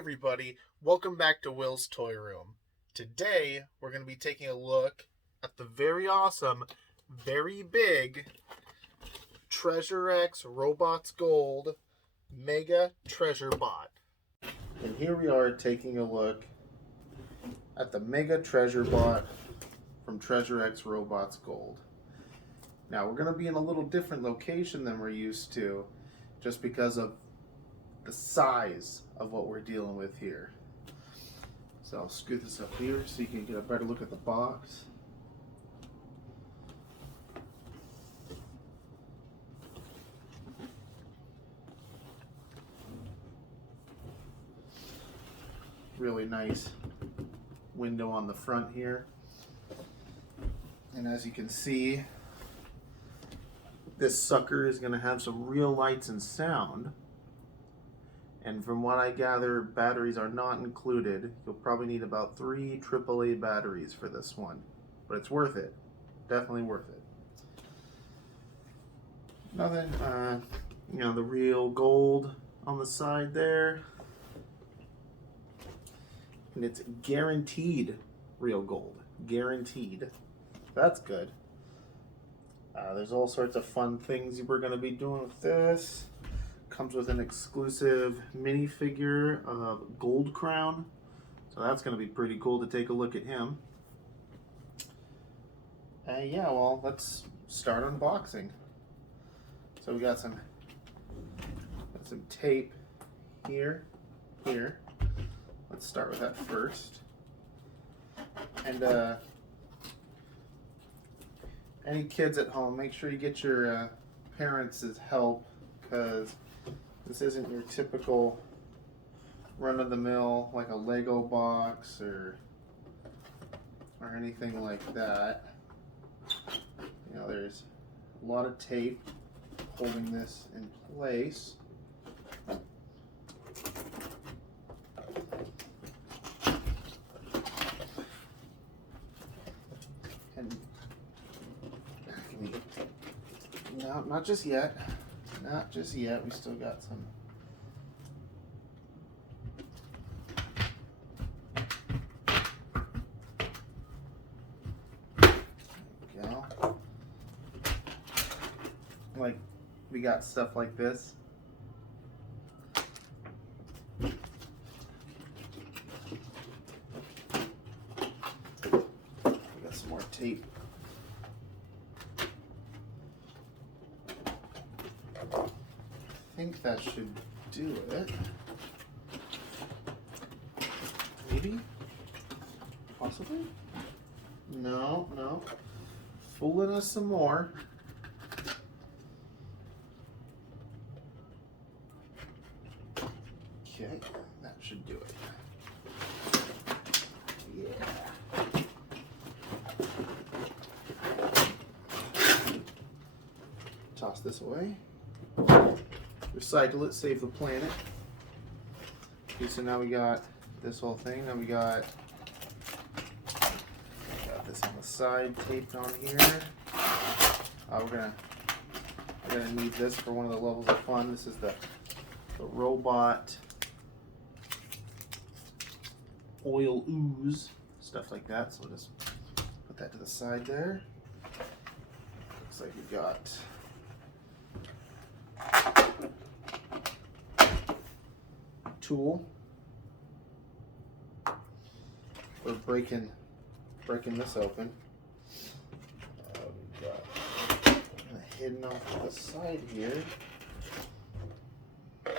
everybody, welcome back to Will's Toy Room. Today we're going to be taking a look at the very awesome, very big Treasure X Robots Gold Mega Treasure Bot. And here we are taking a look at the Mega Treasure Bot from Treasure X Robots Gold. Now we're going to be in a little different location than we're used to just because of the size of what we're dealing with here. So I'll scoot this up here so you can get a better look at the box. Really nice window on the front here. And as you can see, this sucker is going to have some real lights and sound. And from what I gather, batteries are not included. You'll probably need about 3 AAA batteries for this one. But it's worth it. Definitely worth it. Nothing, the real gold on the side there. And it's guaranteed real gold. Guaranteed. That's good. There's all sorts of fun things we're going to be doing with this. Comes with an exclusive minifigure of Gold Crown, so that's going to be pretty cool to take a look at him. Well, let's start unboxing. So we got some tape here. Let's start with that first. And any kids at home, make sure you get your parents' help, because this isn't your typical run-of-the-mill like a Lego box or anything like that. There's a lot of tape holding this in place. And no, not just yet. Not just yet. We still got some. There we go. Like, we got stuff like this. We got some more tape. I think that should do it. Maybe? Possibly? No. Fooling us some more. Okay, that should do it. Yeah. Toss this away. Recycle it, save the planet. Okay, so now we got this whole thing. Now we got this on the side taped on here. We're gonna need this for one of the levels of fun. This is the robot oil ooze, stuff like that. So we'll just put that to the side there. Looks like we got tool for breaking this open. We've got hidden off to the side here. A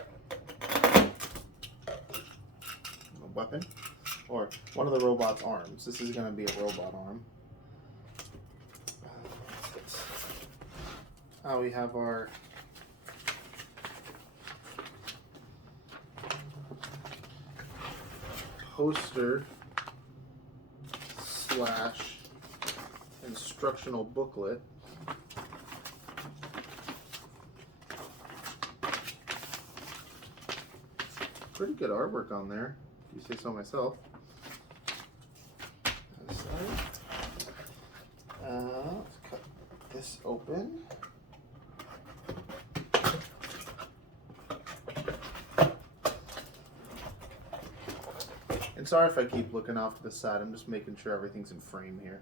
weapon, or one of the robot's arms. This is going to be a robot arm. We have our poster / instructional booklet. Pretty good artwork on there, if you say so myself. Let's cut this open. sorry if I keep looking off to the side. I'm just making sure everything's in frame here.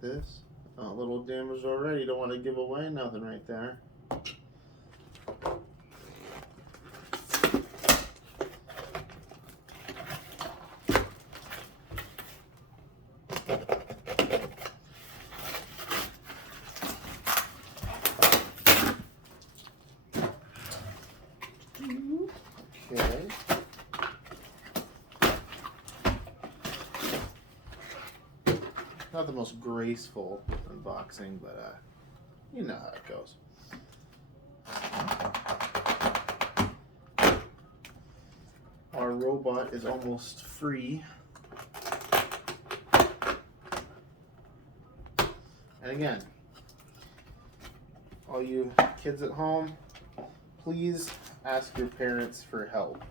This a little damaged already. Don't want to give away nothing right there. Okay. Not the most graceful unboxing, but you know how it goes. Our robot is almost free. And again, all you kids at home, please ask your parents for help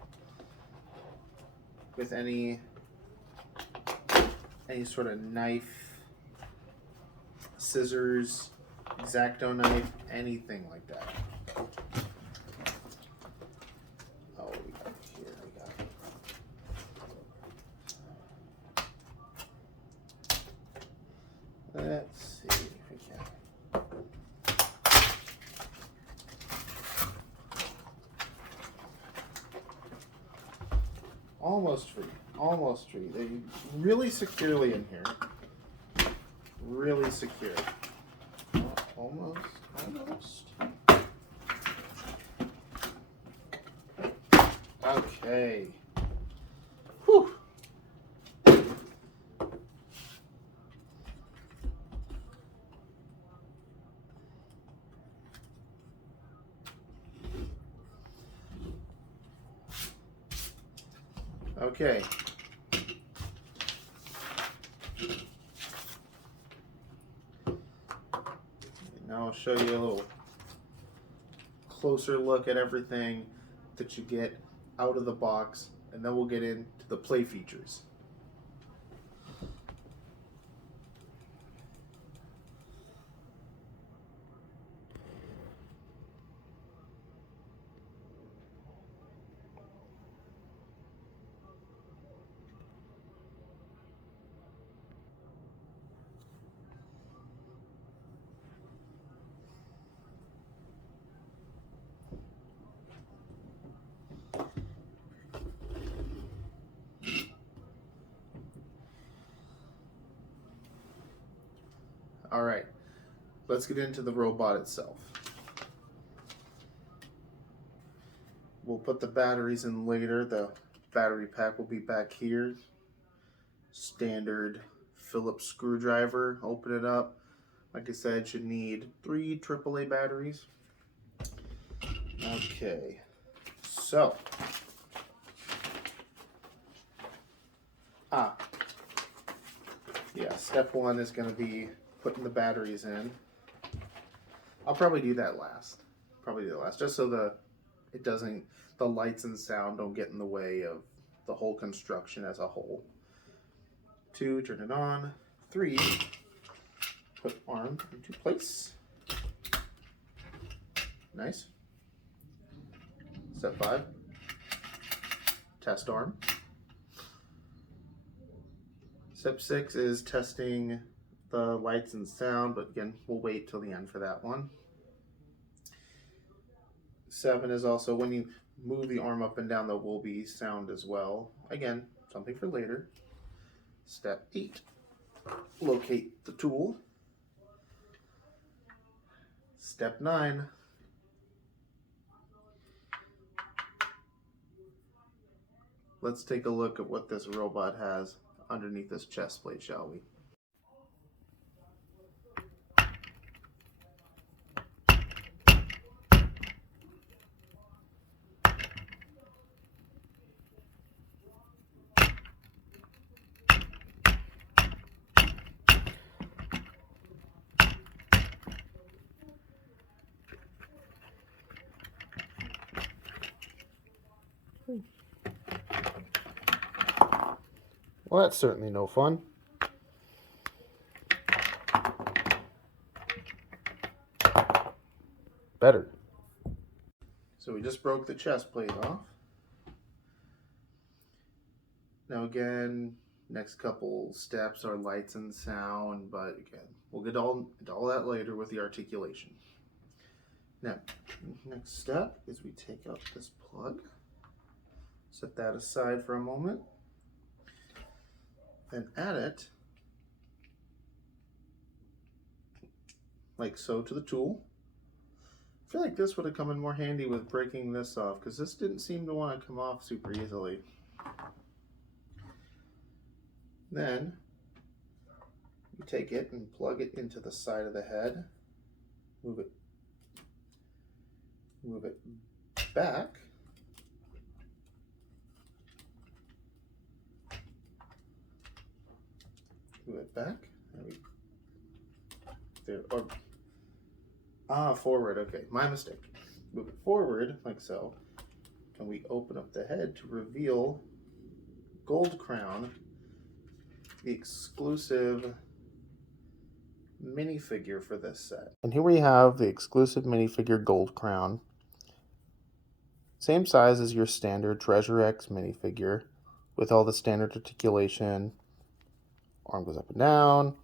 with any sort of knife, scissors, X-Acto knife, anything like that. Oh, what do we got here? Let's see if we can. Almost free. Almost free. They're really securely in here. Really secure. Almost. Okay. Whew. Okay. Now I'll show you a little closer look at everything that you get out of the box, and then we'll get into the play features. All right, let's get into the robot itself. We'll put the batteries in later. The battery pack will be back here. Standard Phillips screwdriver. Open it up. Like I said, you need 3 AAA batteries. Okay, so yeah, step 1 is going to be putting the batteries in. I'll probably do that last. Just so the lights and sound don't get in the way of the whole construction as a whole. 2, turn it on. 3, put arm into place. Nice. Step 5, test arm. Step 6 is testing the lights and sound, but again, we'll wait till the end for that one. 7 is also when you move the arm up and down, there will be sound as well. Again, something for later. Step 8, locate the tool. Step 9, let's take a look at what this robot has underneath this chest plate, shall we? Well, that's certainly no fun. better. So we just broke the chest plate off. Now again, next couple steps are lights and sound, but again, we'll get all that later with the articulation. Now, next step is we take out this plug, set that aside for a moment, then add it like so to the tool. I feel like this would have come in more handy with breaking this off, because this didn't seem to want to come off super easily. Then you take it and plug it into the side of the head, move it back, forward, okay, my mistake. Move it forward, like so, and we open up the head to reveal Gold Crown, the exclusive minifigure for this set. And here we have the exclusive minifigure Gold Crown. Same size as your standard Treasure X minifigure, with all the standard articulation. Arm goes up and down,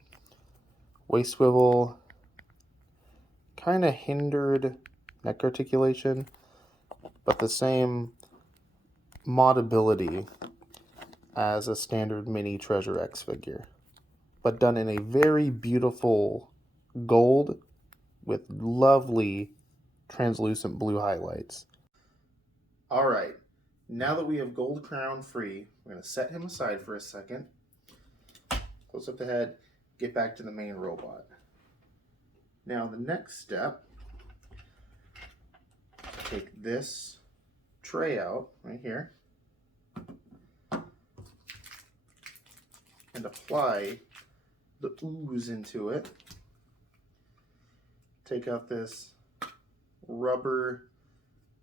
waist swivel, kind of hindered neck articulation, but the same modability as a standard mini Treasure X figure, but done in a very beautiful gold with lovely translucent blue highlights. All right, now that we have Gold Crown free, we're going to set him aside for a second, close up the head, get back to the main robot. Now the next step, take this tray out right here and apply the ooze into it. Take out this rubber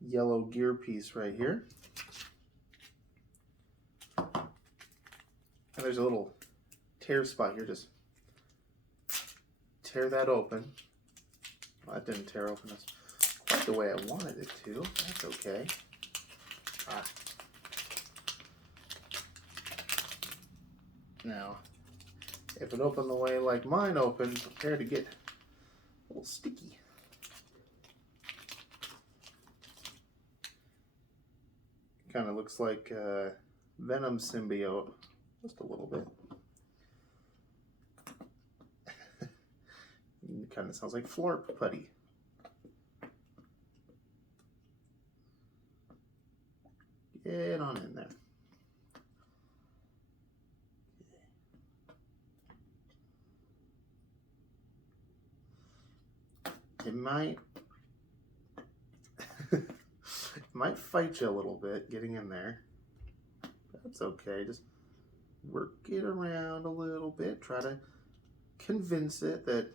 yellow gear piece right here. And there's a little tear spot here, just tear that open. Well, that didn't tear open this quite the way I wanted it to. That's okay. Now, if it opened the way like mine opened, prepare to get a little sticky. Kind of looks like a Venom symbiote, just a little bit. It kind of sounds like Florp putty. Get on in there. It might might fight you a little bit getting in there. That's okay. Just work it around a little bit. Try to convince it that,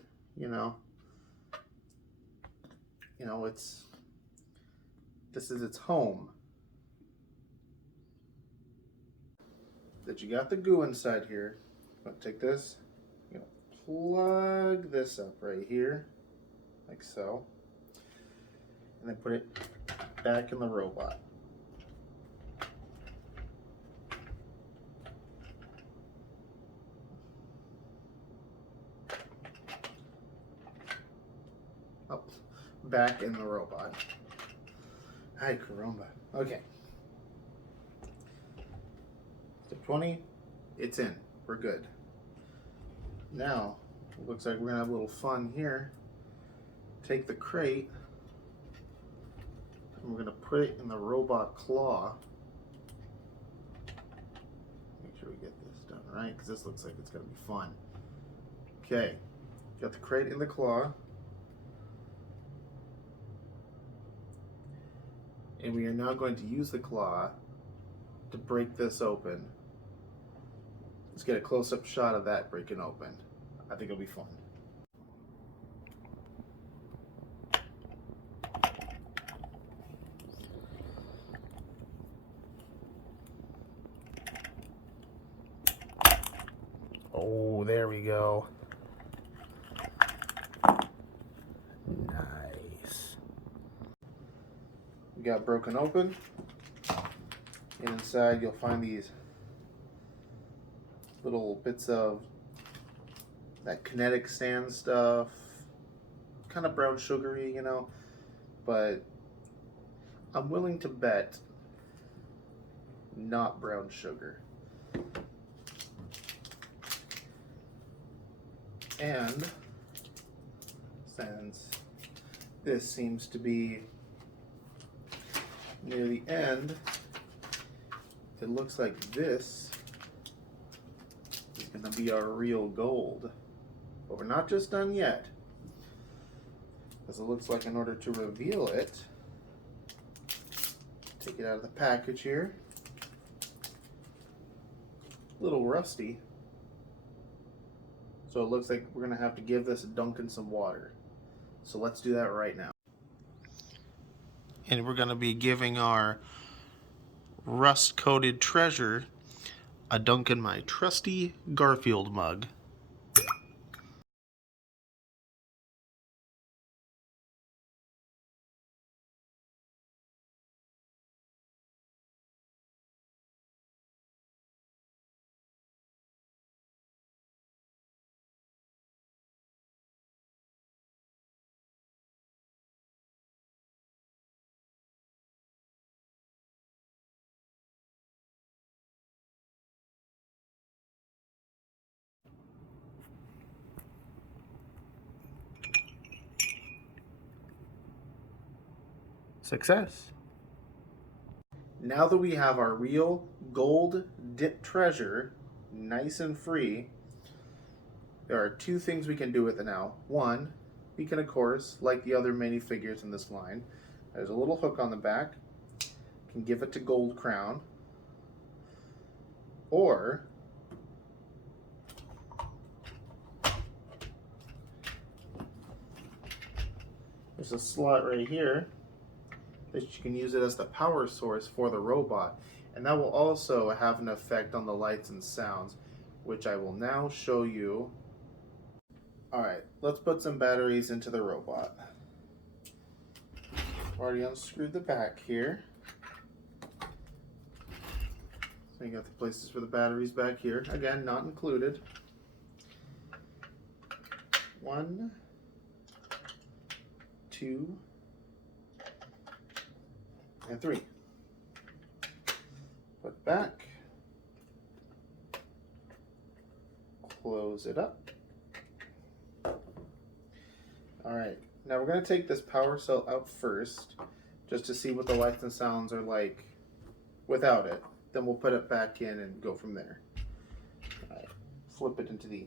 this is its home. That you got the goo inside here. I'm gonna take this, plug this up right here, like so, and then put it back in the robot. Oh, back in the robot. Hi, caramba. Okay. Step 20, it's in. We're good. Now, it looks like we're gonna have a little fun here. Take the crate, and we're gonna put it in the robot claw. Make sure we get this done right, because this looks like it's gonna be fun. Okay, got the crate in the claw. And we are now going to use the claw to break this open. Let's get a close-up shot of that breaking open. I think it'll be fun. Oh, there we go. Nice. got broken open. And inside you'll find these little bits of that kinetic sand stuff. Kind of brown sugary, you know. But I'm willing to bet not brown sugar. And since this seems to be near the end, it looks like this is going to be our real gold. But we're not just done yet. Because it looks like in order to reveal it, take it out of the package here. A little rusty. So it looks like we're going to have to give this a dunk in some water. So let's do that right now. And we're going to be giving our rust-coated treasure a dunk in my trusty Garfield mug. Success. Now that we have our real gold dipped treasure nice and free, there are two things we can do with it now. One, we can of course, like the other minifigures in this line, there's a little hook on the back, can give it to Gold Crown, or there's a slot right here that you can use it as the power source for the robot, and that will also have an effect on the lights and sounds, which I will now show you. Alright, let's put some batteries into the robot. Already unscrewed the back here. So you got the places for the batteries back here. Again, not included. 1, 2, and 3. Put back. Close it up. Alright, now we're going to take this power cell out first, just to see what the lights and sounds are like without it. Then we'll put it back in and go from there. Alright, flip it into the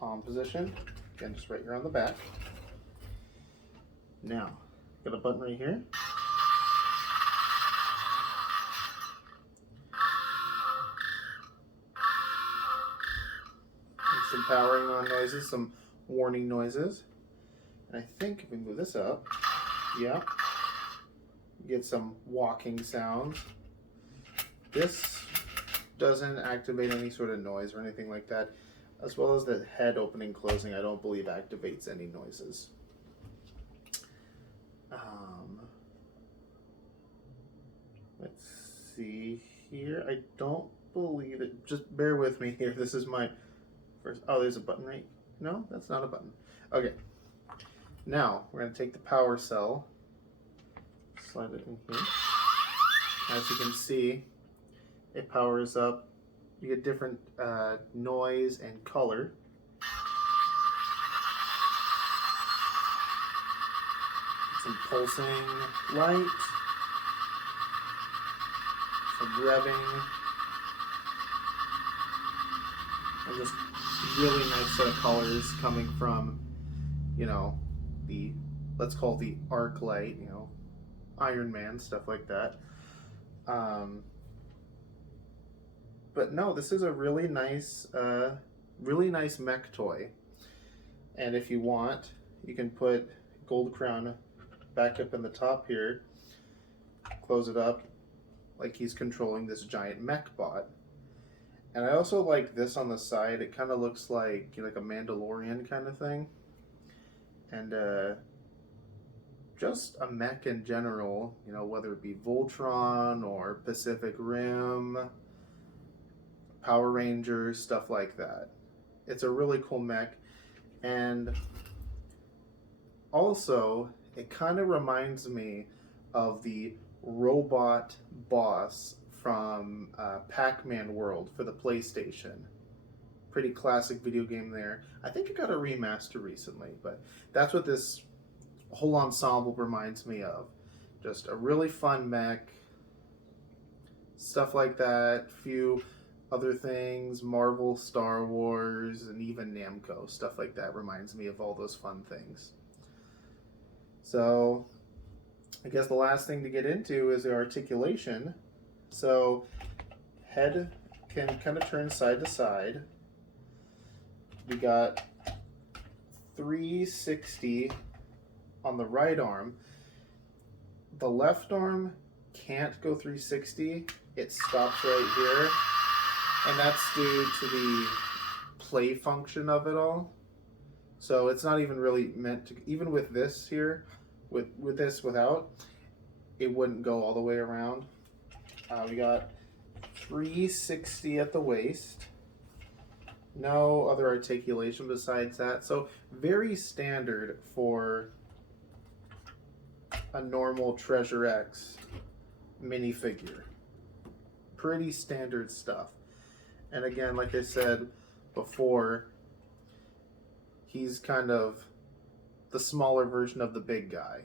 on position. Again, just right here on the back. Now, got a button right here. Some powering on noises, some warning noises. And I think if we move this up, yeah, get some walking sounds. This doesn't activate any sort of noise or anything like that, as well as the head opening closing I don't believe activates any noises. Let's see here. I don't believe it. Just bear with me here. This is my first. Oh, there's a button right. No, that's not a button. Okay. Now we're going to take the power cell, slide it in here. As you can see, it powers up. You get different noise and color. Some pulsing light, some revving, and just really nice set of colors coming from, you know, the, let's call it the arc light, you know, Iron Man, stuff like that. But no, this is a really nice mech toy. And if you want, you can put Gold Crown back up in the top here, close it up like he's controlling this giant mech bot. And I also like this on the side. It kind of looks like a Mandalorian kind of thing. And just a mech in general, you know, whether it be Voltron or Pacific Rim, Power Rangers, stuff like that. It's a really cool mech. And also, it kind of reminds me of the robot boss from Pac-Man World for the PlayStation. Pretty classic video game there. I think it got a remaster recently, but that's what this whole ensemble reminds me of. Just a really fun mech, stuff like that, few other things, Marvel, Star Wars, and even Namco, stuff like that reminds me of all those fun things. So, I guess the last thing to get into is the articulation. So, head can kind of turn side to side. We got 360 on the right arm. The left arm can't go 360. It stops right here. And that's due to the play function of it all. So it's not even really meant to, even with this here, with this without, it wouldn't go all the way around. We got 360 at the waist. No other articulation besides that. So very standard for a normal Treasure X minifigure. Pretty standard stuff. And again, like I said before, he's kind of the smaller version of the big guy.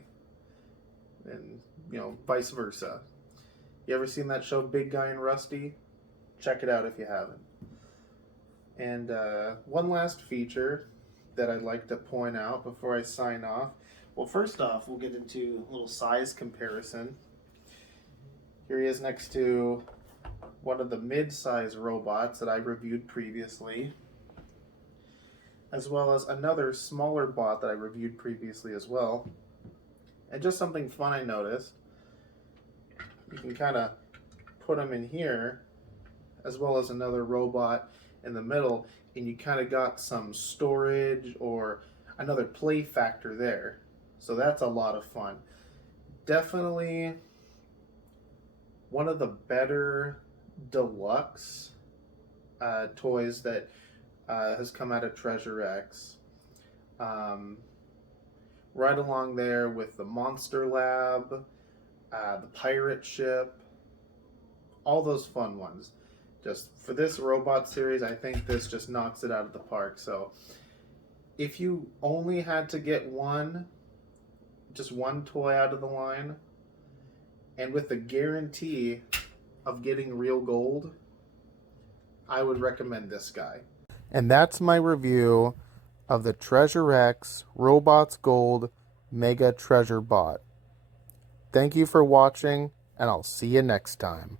And, you know, vice versa. You ever seen that show Big Guy and Rusty? Check it out if you haven't. And one last feature that I'd like to point out before I sign off. Well, first off, we'll get into a little size comparison. Here he is next to one of the mid-size robots that I reviewed previously, as well as another smaller bot that I reviewed previously as well. And just something fun I noticed, you can kind of put them in here, as well as another robot in the middle, and you kind of got some storage or another play factor there. So that's a lot of fun. Definitely one of the better deluxe toys that has come out of Treasure X. Right along there with the Monster Lab, the Pirate Ship, all those fun ones. Just for this robot series, I think this just knocks it out of the park. So if you only had to get just one toy out of the line, and with the guarantee of getting real gold, I would recommend this guy. And that's my review of the Treasure X Robots Gold Mega Treasure Bot. Thank you for watching, and I'll see you next time.